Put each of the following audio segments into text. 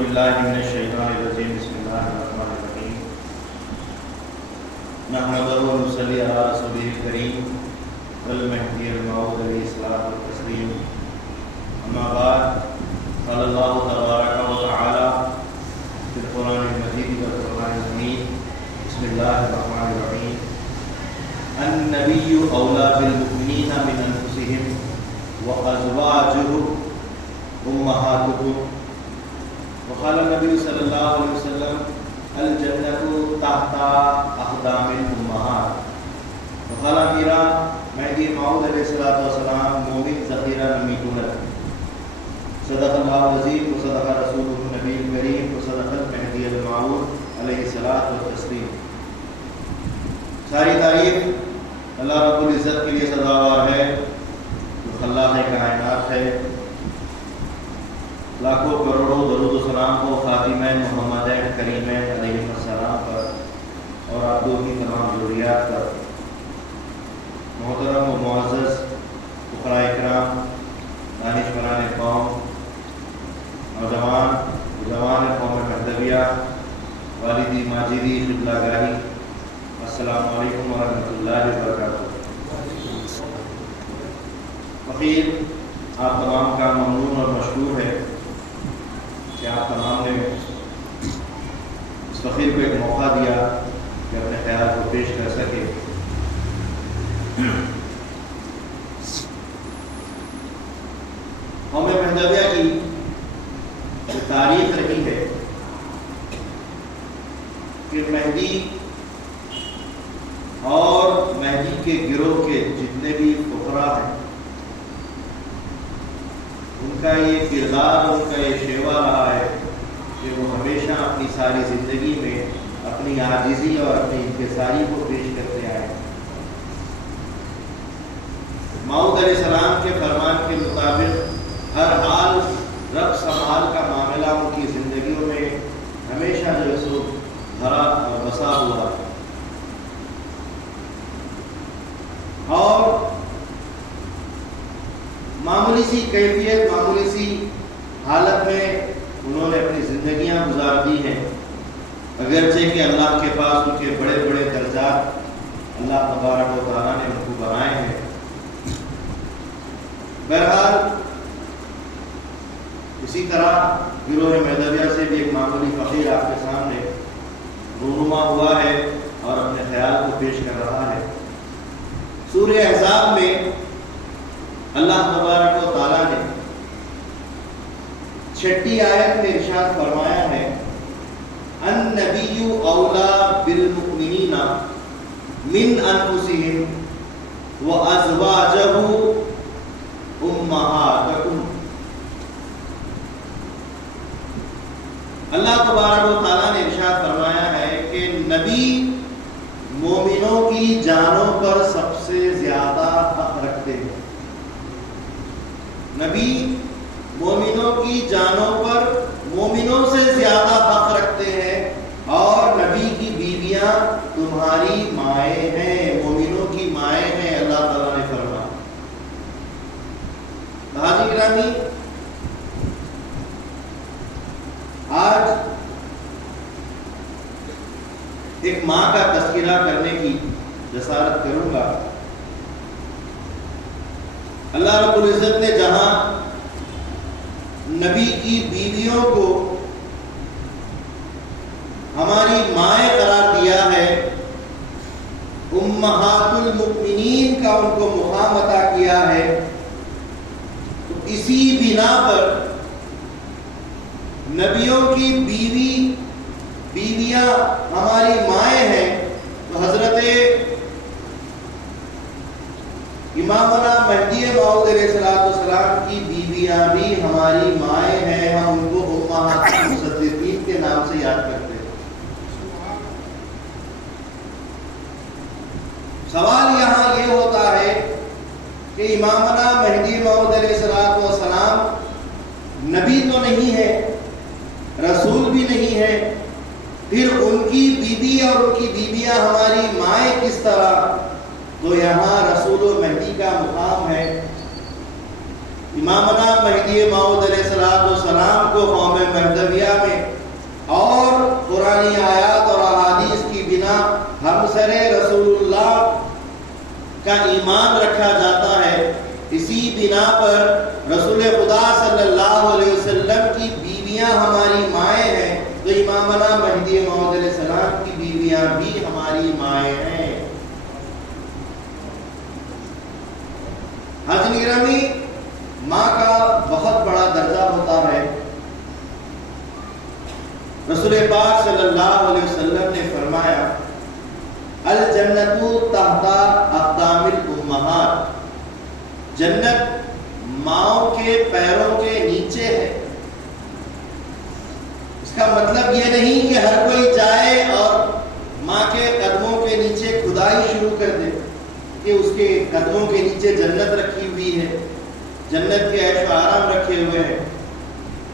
باللہ من الشیطان الرجیم بسم اللہ الرحمن الرحیم نحمدہ و نصلی علی رسولہ الکریم والمہدی الموعود علیہ الصلوۃ والتسلیم اما بعد قال اللہ تبارک و تعالی فی القرآن المجید والقرآن الحمید بسم اللہ الرحمن الرحیم النبی اولی بالمؤمنین من انفسهم وازواجہ امہاتہم وقال النبی صلی اللہ علیہ وسلم الجنة تحت اقدام الامہات وقال میرا مہدی موعود علیہ السلام مومن ذخیرہ نمیتونت صدق اللہ العظیم وصدق رسولہ النبی الکریم وصدق المہدی الموعود علیہ الصلوۃ والتسلیم۔ ساری تعریف اللہ رب العزت کے لیے سزاوار ہے جو خلاق کائنات ہے۔ لاکھوں کروڑوں درود و سلام ہو خاتمین محمدین کریمین علیہ السلام پر اور آپ دو کی تمام ضروریات پر۔ محترم و معزز فقراء کرام، دانشوران قوم، نوجوان قوم مہدویہ، والدی ماجدی قبلہ گاہی، السلام علیکم ورحمۃ اللہ وبرکاتہ۔ فقیر آپ تمام کا ممنون اور مشکور ہے کہ آپ تمام نے اس فقیر کو ایک موقع دیا کہ اپنے خیال کو پیش کر سکے۔ قوم مہدویہ کی جو تاریخ رہی ہے کہ مہدی اور مہدی کے گروہ کے جتنے بھی فقراء ہیں ان کا یہ کردار، ان کا یہ شیوا رہا ہے کہ وہ ہمیشہ اپنی ساری زندگی میں اپنی عاجزی اور اپنی انکساری کو پیش کرتے آئے۔ موعود علیہ السلام کے فرمان کے مطابق ہر حال رب سنبھال کا معاملہ ان کی زندگیوں میں ہمیشہ جو ہے سو بھرا اور بسا ہوا، اور معمولی سی کیفیت، معمولی سی حالت میں انہوں نے اپنی زندگیاں گزار دی ہیں، اگرچہ کہ اللہ کے پاس ان کے بڑے بڑے درجات اللہ تبارک و تعالیٰ نے ان کو بنائے ہیں۔ بہرحال اسی طرح گروہ مہدویہ سے بھی ایک معمولی فقیر آپ کے سامنے رونما ہوا ہے اور اپنے خیال کو پیش کر رہا ہے۔ سورہ احزاب میں اللہ تبارک و تعالیٰ نے 6 آیت میں ارشاد فرمایا ہے النبی اولی بالمؤمنین من انفسهم وازواجہ امہاتہم۔ اللہ تبارک و تعالیٰ نے ارشاد فرمایا ہے کہ نبی مومنوں کی جانوں پر سب سے زیادہ حق رکھتے ہیں۔ نبی مومنوں کی جانوں پر مومنوں سے زیادہ حق رکھتے ہیں، اور نبی کی بیویاں تمہاری مائیں ہیں، مومنوں کی مائیں ہیں، اللہ تعالیٰ نے فرمایا۔ حاضرین گرامی، آج ایک ماں کا تذکرہ کرنے کی جسارت کروں گا۔ اللہ رب العزت نے جہاں نبی کی بیویوں کو ہماری مائیں قرار دیا ہے، امہات المؤمنین کا ان کو مقام عطا کیا ہے، تو اسی بنا پر نبیوں کی بیویاں ہماری مائیں ہیں، تو حضرت امامنا مہدی موعود علیہ السلام کی بیویاں بھی ہماری مائیں ہیں، ہم ان کو امہات المصدقین کے نام سے یاد کرتے ہیں۔ سوال یہاں یہ ہوتا ہے کہ امامنا مہدی موعود علیہ السلام نبی تو نہیں ہے، رسول بھی نہیں ہے، پھر ان کی بیوی اور ان کی بیویاں ہماری مائیں کس طرح؟ تو یہاں رسول و مہدی کا مقام ہے۔ امامنا مہدی موعود علیہ السلام والسلام کو قوم مہدویہ میں اور قرآنی آیات اور احادیث کی بنا ہم سر رسول اللہ کا ایمان رکھا جاتا ہے، اسی بنا پر رسول خدا صلی اللہ علیہ وسلم کی بیویاں ہماری مائیں ہیں، تو امامنا مہدی موعود علیہ السلام کی بیویاں بھی ہماری مائیں ہیں۔ حاضرین گرامی، ماں کا بہت بڑا درجہ ہوتا ہے۔ رسول پاک صلی اللہ علیہ وسلم نے فرمایا الجنت تحت اقدام الامہات، جنت ماؤں کے پیروں کے نیچے ہے۔ اس کا مطلب یہ نہیں کہ ہر کوئی جائے اور ماں کے قدموں کے نیچے کھدائی شروع کر دے کہ اس کے قدموں کے نیچے جنت رکھی ہوئی ہے، جنت کے عیش و آرام رکھے ہوئے ہیں۔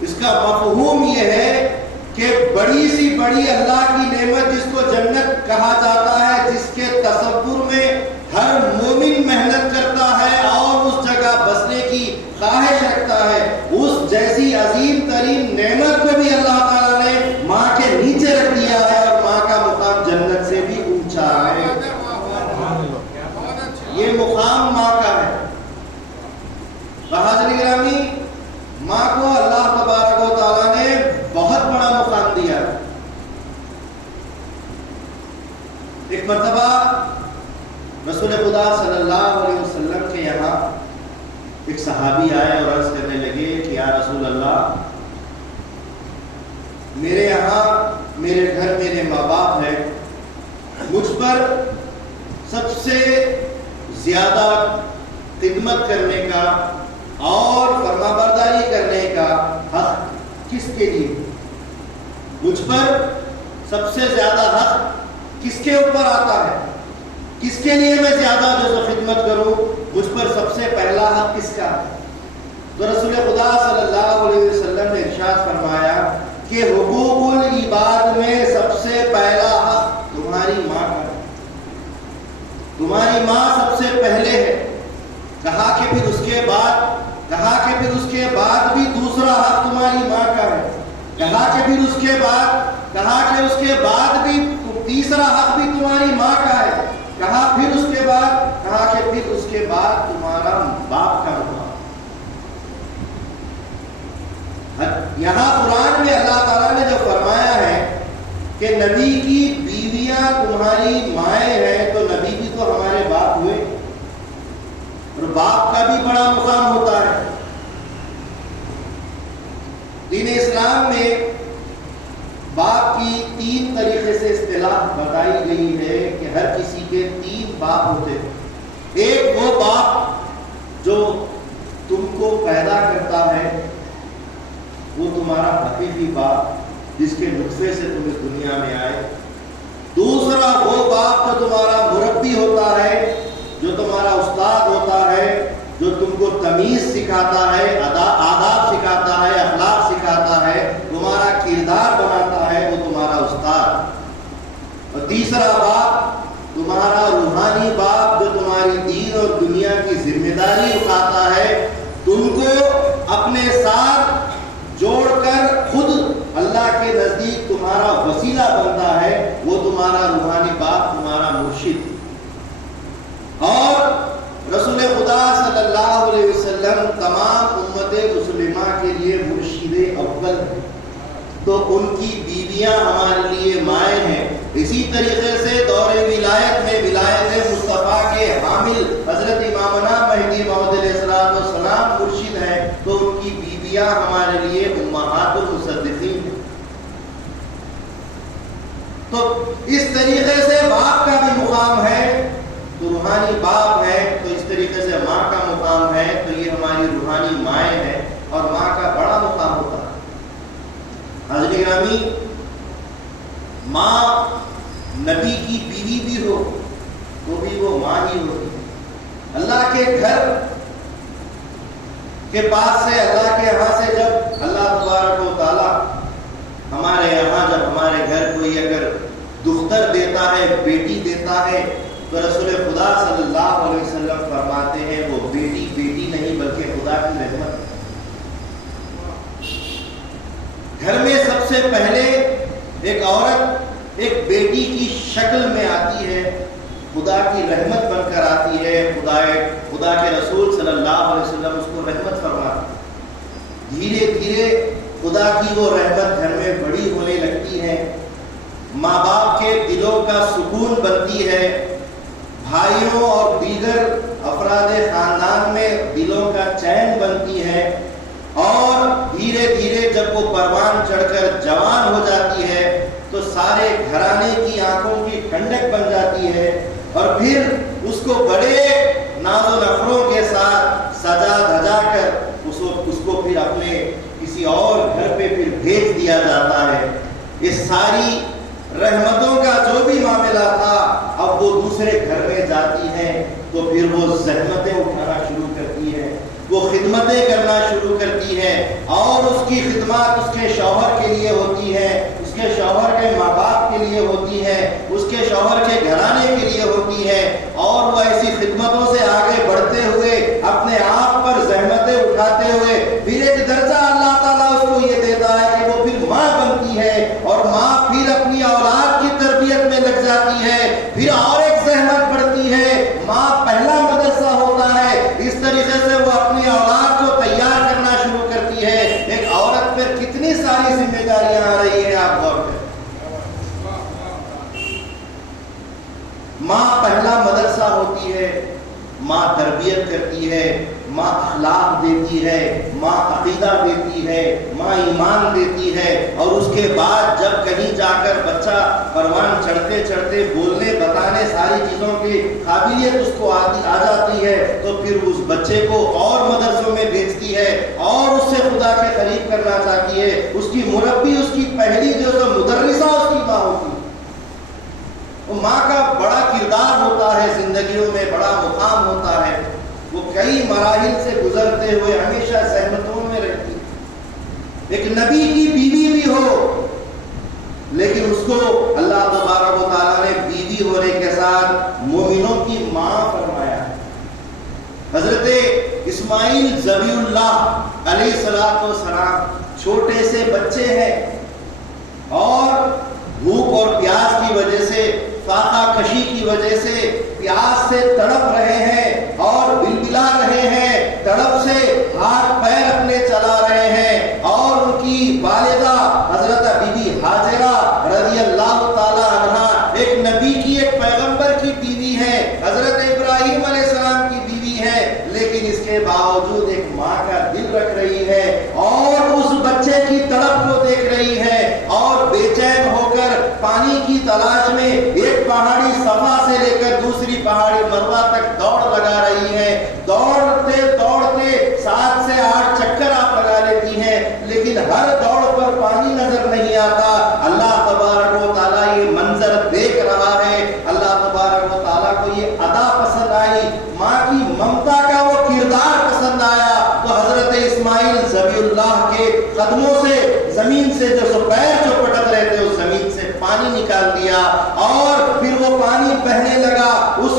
اس کا مفہوم یہ ہے کہ بڑی سی بڑی اللہ کی نعمت جس کو جنت کہا جاتا ہے، جس کے تصور میں ہر مومن محنت کرتا ہے اور اس جگہ بسنے کی خواہش رکھتا ہے، اس جیسی عظیم ترین نعمت کو بھی اللہ تعالیٰ نے ماں کے نیچے رکھ دیا ہے، اور ماں کا مقام جنت سے بھی اونچا ہے۔ یہ مقام ماں کا ہے۔ حاضرین گرامی، ماں کو اللہ تبارک و تعالیٰ نے بہت بڑا مقام دیا۔ ایک مرتبہ رسول خدا صلی اللہ علیہ وسلم کے یہاں ایک صحابی آئے اور عرض کرنے لگے کہ یا رسول اللہ، میرے یہاں میرے گھر میرے ماں باپ ہیں، مجھ پر سب سے زیادہ خدمت کرنے کا اور فرما برداری کرنے کا حق کس کے لیے؟ مجھ پر سب سے زیادہ حق کس کے اوپر آتا ہے؟ کس کے لیے میں زیادہ جو خدمت کروں؟ مجھ پر سب سے پہلا حق کس کا ہے؟ تو رسول خدا صلی اللہ علیہ وسلم نے ارشاد فرمایا کہ حقوق العباد میں سب سے پہلا حق تمہاری ماں کا ہے، تمہاری ماں سب سے پہلے ہے۔ کہا کہ پھر اس کے بعد بھی دوسرا حق تمہاری ماں کا ہے۔ کہا کہ پھر اس کے بعد بھی تیسرا حق بھی تمہاری ماں کا ہے۔ کہا کہ پھر اس کے بعد تمہارا باپ کا مقام۔ یہاں قرآن میں اللہ تعالیٰ نے جو فرمایا ہے کہ نبی کی بیویاں تمہاری مائیں ہیں، تو نبی بھی تو ہمارے باپ ہوئے، اور باپ کا بھی بڑا مقام ہوتا ہے۔ دین اسلام میں باپ کی 3 طریقے سے اصطلاح بتائی گئی ہے کہ ہر کسی کے 3 باپ ہوتے ہیں۔ ایک وہ باپ جو تم کو پیدا کرتا ہے، وہ تمہارا حقیقی باپ جس کے نطفے سے تم اس دنیا میں آئے۔ دوسرا وہ باپ جو تمہارا مربی ہوتا ہے، جو تمہارا استاد ہوتا ہے، جو تم کو تمیز سکھاتا ہے، آداب سکھاتا ہے، اخلاق سکھاتا ہے، تمہارا کردار بناتا ہے، وہ تمہارا استاد۔ اور تیسرا باپ تمہارا روحانی باپ جو تمہاری دین اور دنیا کی ذمہ داری اٹھاتا ہے، تم کو اپنے ساتھ جوڑ کر خود اللہ کے نزدیک تمہارا وسیلہ بنتا ہے، وہ تمہارا روحانی باپ، تمہارا مرشد۔ اور رسول خدا صلی اللہ علیہ وسلم تمام امت مسلمہ کے لیے مرشد اول ہے، تو ان کی بیویاں ہمارے لیے مائیں ہیں۔ اسی طریقے سے دور ولایت میں ولایت مصطفیٰ کے حامل حضرت امامنا مہدی موعود علیہ السلام مرشد ہیں، تو ان کی بیویاں ہمارے لیے امہات المصدقین ہیں۔ تو اس طریقے سے باپ کا بھی مقام ہے، تو روحانی باپ ہے، تو اس طریقے سے ماں کا مقام ہے، تو یہ ہماری روحانی مائیں ہیں، اور ماں کا بڑا مقام ہوتا ہے۔ حاضرین گرامی، ماں نبی کی بیوی بھی ہو تو بھی وہ ماں ہی ہوتی ہے۔ اللہ کے گھر کے پاس سے، اللہ کے یہاں سے جب اللہ تبارک و تعالی ہمارے یہاں جب ہمارے گھر کوئی اگر دختر دیتا ہے، بیٹی دیتا ہے، تو رسول خدا صلی اللہ علیہ وسلم فرماتے ہیں وہ بیٹی بیٹی نہیں بلکہ خدا کی رحمت ہے۔ گھر میں سب سے پہلے ایک عورت ایک بیٹی کی شکل میں آتی ہے، خدا کی رحمت بن کر آتی ہے، خدا کے رسول صلی اللہ علیہ وسلم اس کو رحمت فرماتے ہیں۔ دھیرے دھیرے خدا کی وہ رحمت گھر میں بڑی ہونے لگتی ہے، ماں باپ کے دلوں کا سکون بنتی ہے، بھائیوں اور دیگر افراد خاندان میں دلوں کا چین بنتی ہے، اور دھیرے دھیرے جب وہ پروان چڑھ کر جوان ہو جاتی ہے تو سارے گھرانے کی آنکھوں کی ٹھنڈک بن جاتی ہے، اور پھر اس کو بڑے ناز و نخروں کے ساتھ سجا دھجا کر اس کو پھر اپنے کسی اور گھر پہ پھر بھیج دیا جاتا ہے۔ یہ ساری رحمتوں کا جو بھی معاملہ تھا اب وہ دوسرے گھر میں جاتی ہیں تو پھر وہ زحمتیں اٹھانا شروع کرتی ہے، وہ خدمتیں کرنا شروع کرتی ہے، اور اس کی خدمات اس کے شوہر کے لیے ہوتی ہے، اس کے شوہر کے ماں باپ کے لیے ہوتی ہے، اس کے شوہر کے گھرانے کے لیے ہوتی ہے، اور وہ ایسی خدمتوں سے آگے بڑھتے ہوئے اپنے آپ پر زحمتیں اٹھاتے ہوئے پھر ایک درجہ اللہ تعالیٰ اس کو یہ دیتا ہے کہ وہ پھر ماں بنتی ہے، اور ماں پھر اپنی اولاد کی تربیت میں لگ جاتی ہے، پھر اور ایک زحمت بڑھتی ہے، ماں پہلا مدرسہ ہوتا ہے، اس طریقے سے وہ اپنی اولاد کو تیار کرنا شروع کرتی ہے۔ ایک عورت پر کتنی ساری ذمہ داریاں آ رہی ہیں، آپ غور کریں۔ ماں پہلا مدرسہ ہوتی ہے، ماں تربیت کرتی ہے، ماں اخلاق دیتی ہے، ماں عقیدہ دیتی ہے، ماں ایمان دیتی ہے، اور اس کے بعد جب کہیں جا کر بچہ پروان چڑھتے چڑھتے بولنے بتانے ساری چیزوں کی قابلیت اس کو آ جاتی ہے تو پھر اس بچے کو اور مدرسوں میں بھیجتی ہے اور اس سے خدا کے قریب کرنا چاہتی ہے۔ اس کی مربی، اس کی پہلی جو مدرسہ اس کی ماں ہوتی ہے۔ ماں کا بڑا کردار ہوتا ہے، زندگیوں میں بڑا مقام ہوتا ہے، وہ کئی مراحل سے گزرتے ہوئے ہمیشہ زحمتوں میں رہتی ہے۔ ایک نبی کی بیوی بھی ہو لیکن اس کو اللہ تبارک و تعالیٰ نے بیوی ہونے کے ساتھ مومنوں کی ماں فرمایا ہے۔ حضرت اسماعیل ذبیح اللہ علیہ السلام چھوٹے سے بچے ہیں، اور بھوک اور پیاس کی وجہ سے، فاقہ کشی کی وجہ سے پیاس سے تڑپ رہے ہیں اور بلبلا رہے ہیں، تڑپ سے ہاتھ پیر اپنے چلا رہے ہیں، اور ان کی والدہ حضرت بی بی ہاجرہ رضی اللہ تعالی عنہا ایک نبی کی، ایک پیغمبر کی بیوی ہے، حضرت ابراہیم علیہ السلام کی بیوی ہے، لیکن اس کے باوجود ایک ماں کا دل رکھ رہی ہے اور اس بچے کی تڑپ کو دیکھ رہی ہے، اور بے چین ہو کر پانی کی تلاش میں ایک پہاڑی صفا سے لے کر دوسری پہاڑی مروہ تک دوڑ لگا رہی ہے۔ دوڑتے دوڑتے 7 سے 8 چکر آپ لگا لیتی ہیں، لیکن ہر دوڑ پر پانی نظر نہیں آتا۔ اللہ تبارک و تعالیٰ یہ منظر دیکھ رہا ہے، اللہ تبارک و تعالیٰ کو یہ ادا پسند آئی، ماں کی ممتا کا وہ کردار پسند آیا، تو حضرت اسماعیل ذبیح اللہ کے قدموں سے زمین سے جو پیر جو پٹک رہے تھے اس زمین سے پانی نکال دیا، اور پھر وہ پانی بہنے لگا، اس